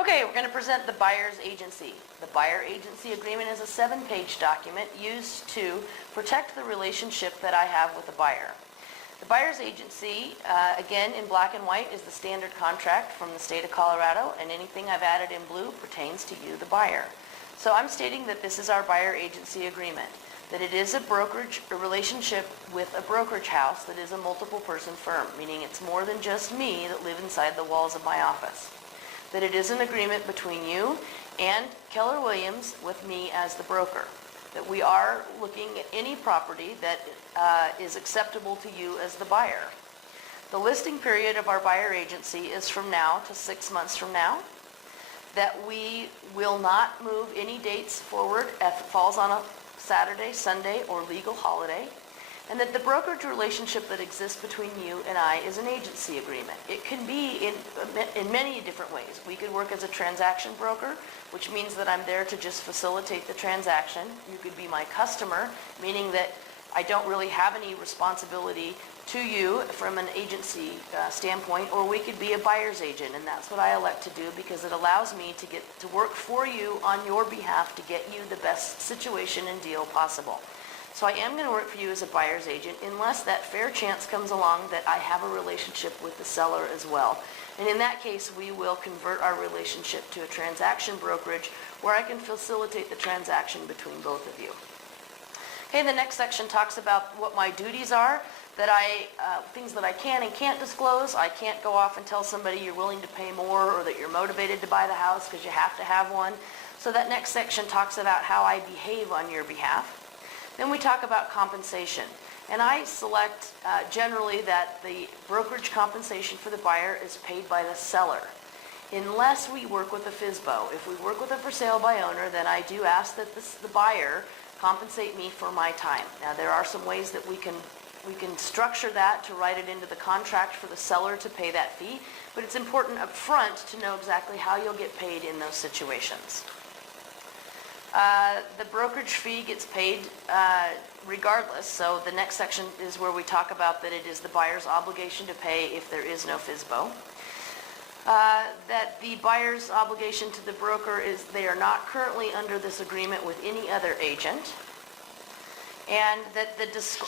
Okay, we're going to present the buyer's agency. The buyer agency agreement is a 7-page document used to protect the relationship that I have with the buyer. The buyer's agency, again in black and white, is the standard contract from the state of Colorado, and anything I've added in blue pertains to you, the buyer. So I'm stating that this is our buyer agency agreement, that it is a relationship with a brokerage house that is a multiple person firm, meaning it's more than just me that live inside the walls of my office. That it is an agreement between you and Keller Williams with me as the broker. That we are looking at any property that is acceptable to you as the buyer. The listing period of our buyer agency is from now to 6 months from now. That we will not move any dates forward if it falls on a Saturday, Sunday, or legal holiday. And that the brokerage relationship that exists between you and I is an agency agreement. It can be in many different ways. We could work as a transaction broker, which means that I'm there to just facilitate the transaction. You could be my customer, meaning that I don't really have any responsibility to you from an agency standpoint, or we could be a buyer's agent, and that's what I elect to do because it allows me to get to work for you on your behalf to get you the best situation and deal possible. So I am going to work for you as a buyer's agent unless that fair chance comes along that I have a relationship with the seller as well. And in that case, we will convert our relationship to a transaction brokerage where I can facilitate the transaction between both of you. Okay, the next section talks about what my duties are, that things that I can and can't disclose. I can't go off and tell somebody you're willing to pay more or that you're motivated to buy the house because you have to have one. So that next section talks about how I behave on your behalf. Then we talk about compensation. And I select generally that the brokerage compensation for the buyer is paid by the seller, unless we work with a FSBO. If we work with a for sale by owner, then I do ask that the buyer compensate me for my time. Now there are some ways that we can structure that to write it into the contract for the seller to pay that fee, but it's important up front to know exactly how you'll get paid in those situations. The brokerage fee gets paid regardless, so the next section is where we talk about that it is the buyer's obligation to pay if there is no FSBO. That the buyer's obligation to the broker is they are not currently under this agreement with any other agent, and that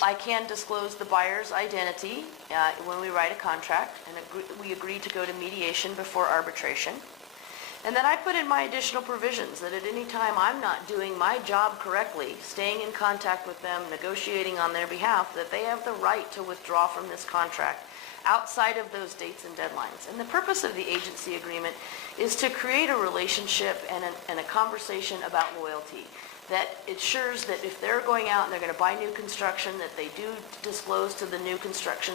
I can disclose the buyer's identity when we write a contract, and we agree to go to mediation before arbitration. And then I put in my additional provisions that at any time I'm not doing my job correctly, staying in contact with them, negotiating on their behalf, that they have the right to withdraw from this contract outside of those dates and deadlines. And the purpose of the agency agreement is to create a relationship and a conversation about loyalty that ensures that if they're going out and they're going to buy new construction, that they do disclose to the new construction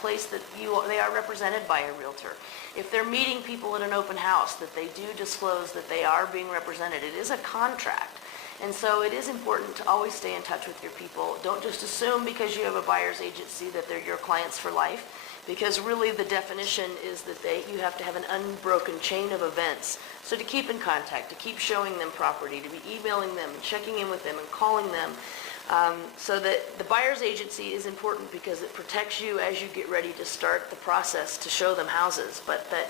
place that they are represented by a realtor. If they're meeting people at an open house, that they do disclose that they are being represented. It is a contract. And so it is important to always stay in touch with your people. Don't just assume because you have a buyer's agency that they're your clients for life, because really the definition is that you have to have an unbroken chain of events. So to keep in contact, to keep showing them property, to be emailing them and checking in with them and calling them, so that the buyer's agency is important because it protects you as you get ready to start the process to show them houses, but that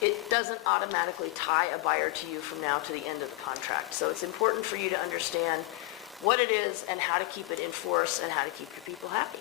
it doesn't automatically tie a buyer to you from now to the end of the contract. So it's important for you to understand what it is and how to keep it in force and how to keep your people happy.